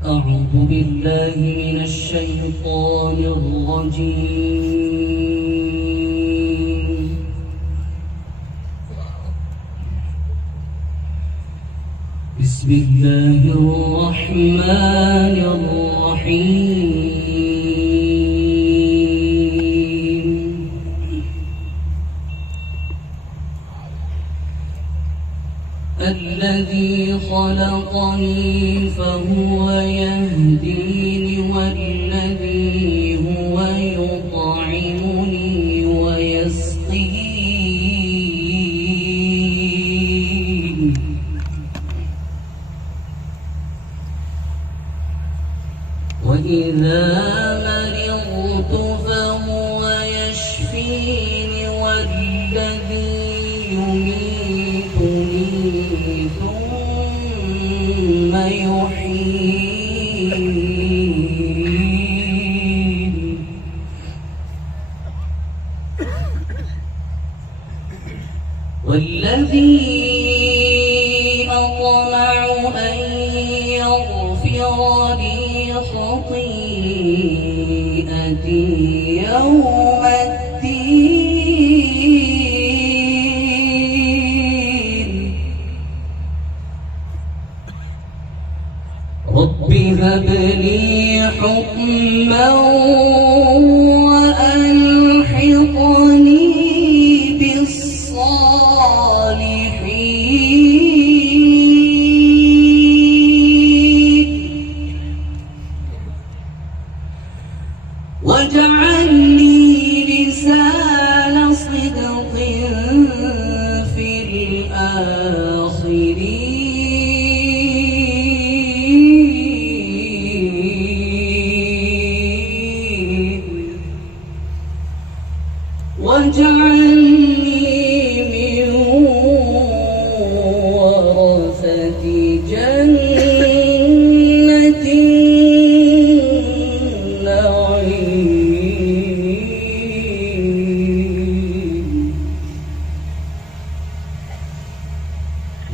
أعوذ بالله من الشيطان الرجيم. بسم الله الرحمن الرحيم. الذي خلقني فهو يهديني والذي هو يطعمني ويسقين وإذا مرضت فهو يشفيني والذي يميتني ثم يحيين والذي أطمع أن يغفر لي خطيئتي يوم الدين. رب هب لي حكما وألحقني بالصالحين واجعل لي لسان صدق في الآخرين واجعلني من ورثة جنة النعيم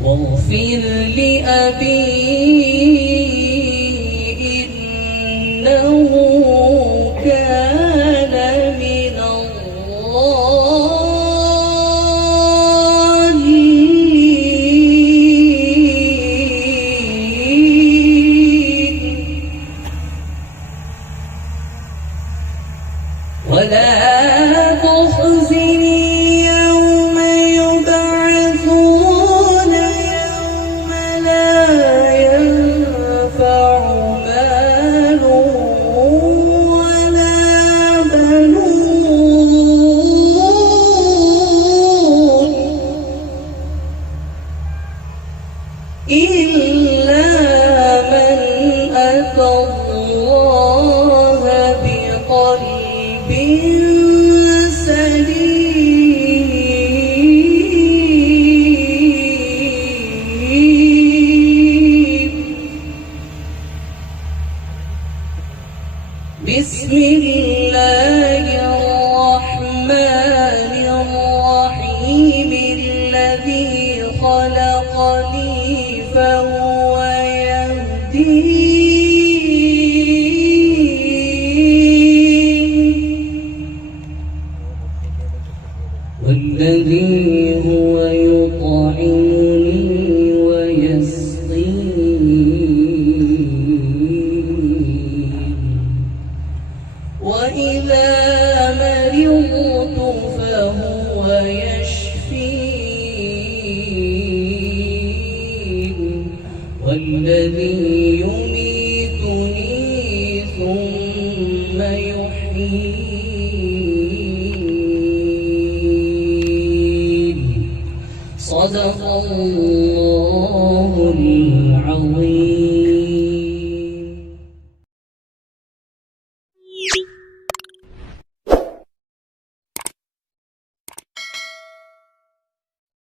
واغفر لأبي إنه كان من الضالين ولا تخزني يوم يبعثون يوم لا ينفع مال ولا بنون إلا من أتى الله بقلب سليم. بسم الله الرحمن الرحيم. الذي خلقني فهو يهدين والذي هو يطعمني ويسقين وإذا مرضت فهو يشفين والذي يميتني ثم يحيين. صدق الله العظيم.